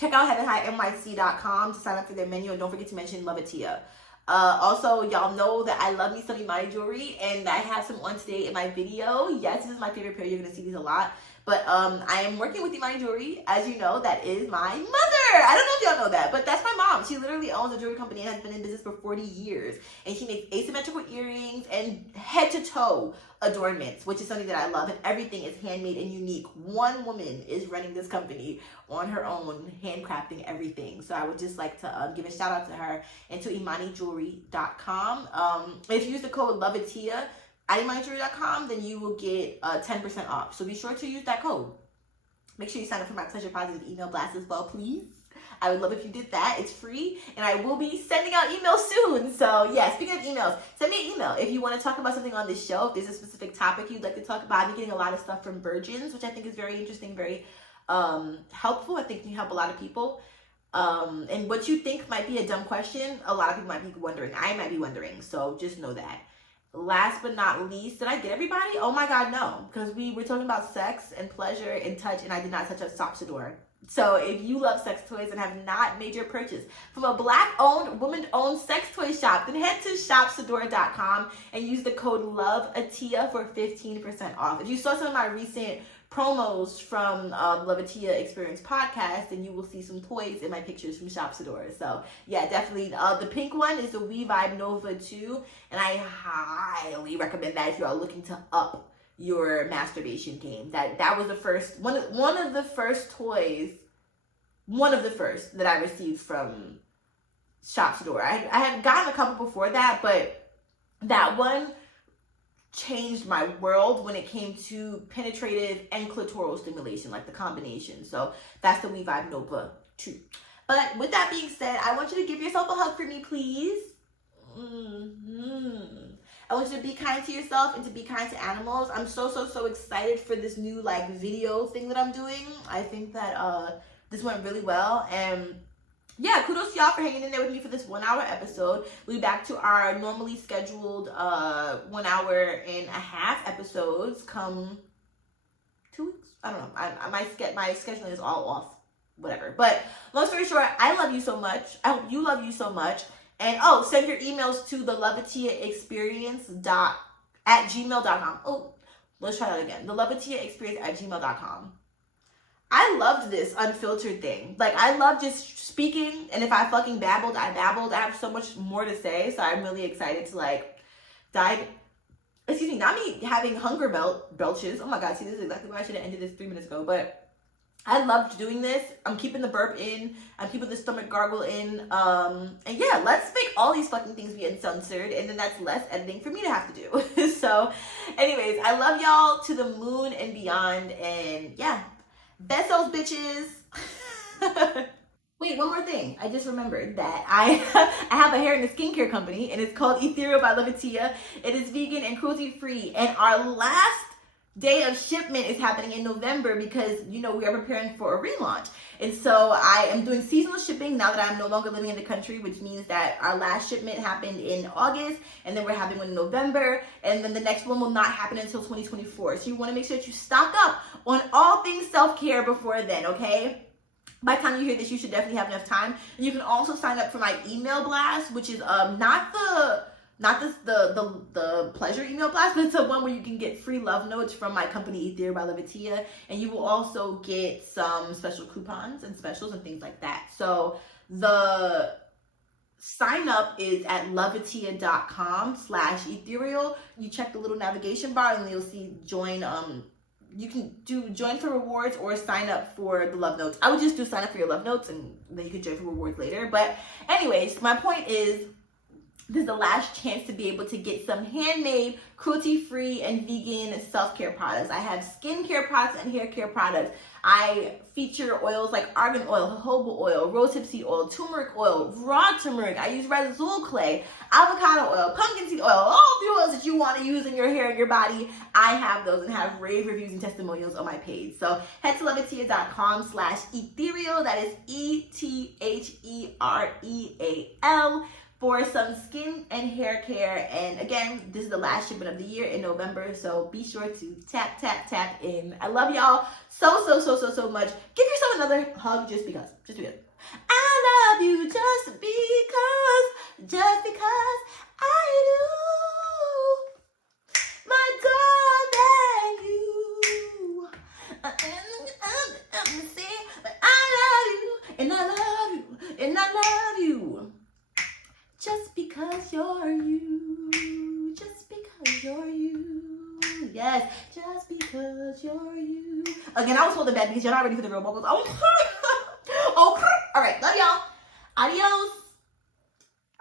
check out heavenhighnyc.com to sign up for their menu. And don't forget to mention Loveatiya. Also, y'all know that I love me some Imani jewelry, and I have some on today in my video. Yes, this is my favorite pair. You're going to see these a lot. But I am working with Imani jewelry. As you know, that is my mother. I don't know if y'all know that, but that's my mom. She literally owns a jewelry company and has been in business for 40 years. And she makes asymmetrical earrings and head-to-toe adornments, which is something that I love. And everything is handmade and unique. One woman is running this company on her own, handcrafting everything. So I would just like to give a shout out to her and to imanijewelry.com. If you use the code LOVEATIYA at imanijewelry.com, then you will get 10% off. So be sure to use that code. Make sure you sign up for my pleasure positive email blast as well, please. I would love if you did that. It's free, and I will be sending out emails soon. So yeah, speaking of emails, send me an email if you want to talk about something on this show. If there's a specific topic you'd like to talk about. I've been getting a lot of stuff from virgins, which I think is very interesting, very helpful. I think you help a lot of people. And what you think might be a dumb question, a lot of people might be wondering. I might be wondering. So just know that. Last but not least, did I get everybody? Oh my God, no. Because we were talking about sex and pleasure and touch, and I did not touch a Shopsador. So if you love sex toys and have not made your purchase from a Black-owned, woman-owned sex toy shop, then head to shopsador.com and use the code LOVEATIYA for 15% off. If you saw some of my recent promos from theloveatiyaexperience podcast, and you will see some toys in my pictures from Shopsador. So yeah, definitely. The pink one is the We Vibe Nova 2, and I highly recommend that if you are looking to up your masturbation game. That was the first one of the first toys, one of the first that I received from Shopsador. I had gotten a couple before that, but that one changed my world when it came to penetrative and clitoral stimulation, like the combination. So that's the We Vibe Nova 2. But with that being said, I want you to give yourself a hug for me, please. I want you to be kind to yourself and to be kind to animals. I'm so excited for this new like video thing that I'm doing. I think that this went really well, and yeah, kudos to y'all for hanging in there with me for this 1 hour episode. We'll be back to our normally scheduled 1 hour and a half episodes come 2 weeks. I don't know. My scheduling is all off. Whatever. But long story short, I love you so much. I hope you love you so much. And send your emails to theloveatiyaexperience@gmail.com. Oh, let's try that again. theloveatiyaexperience@gmail.com. I loved this unfiltered thing. Like, I love just speaking, and if I fucking babbled, I babbled. I have so much more to say, so I'm really excited to like dive. Excuse me, not me having hunger belches. Oh my god, see, this is exactly why I should have ended this 3 minutes ago, but I loved doing this. I'm keeping the burp in. I'm keeping the stomach gargle in. And yeah, let's make all these fucking things be uncensored, and then that's less editing for me to have to do. So anyways, I love y'all to the moon and beyond, and yeah. Besos, bitches. Wait, one more thing. I just remembered that I have a hair and a skincare company, and it's called Ethereal by Loveatiya. It is vegan and cruelty free, and our last day of shipment is happening in November because, you know, we are preparing for a relaunch. And so I am doing seasonal shipping now that I'm no longer living in the country, which means that our last shipment happened in August, and then we're having one in November, and then the next one will not happen until 2024. So you want to make sure that you stock up on all things self-care before then, okay? By the time you hear this, you should definitely have enough time. And you can also sign up for my email blast, which is not the pleasure email blast, but it's the one where you can get free love notes from my company Ethereal by Loveatiya, and you will also get some special coupons and specials and things like that. So the sign up is at loveatiya.com/ethereal. You check the little navigation bar and you'll see join. You can do join for rewards or sign up for the love notes. I would just do sign up for your love notes, and then you can join for rewards later. But anyways, my point is, this is the last chance to be able to get some handmade, cruelty-free, and vegan self-care products. I have skincare products and hair care products. I feature oils like argan oil, jojoba oil, rosehip seed oil, turmeric oil, raw turmeric. I use Razul clay, avocado oil, pumpkin seed oil, all the oils that you want to use in your hair and your body. I have those and have rave reviews and testimonials on my page. So head to loveatiya.com/ethereal. That is ETHEREAL. For some skin and hair care. And again, this is the last shipment of the year in November, so be sure to tap in. I love y'all so much. Give yourself another hug just because. I love you just because I do. My darling, but I love you, and I love you, and I love you. Just because you're you. Just because you're you. Yes, just because you're you. Again, I was holding back because you're not ready for the real vocals. Oh,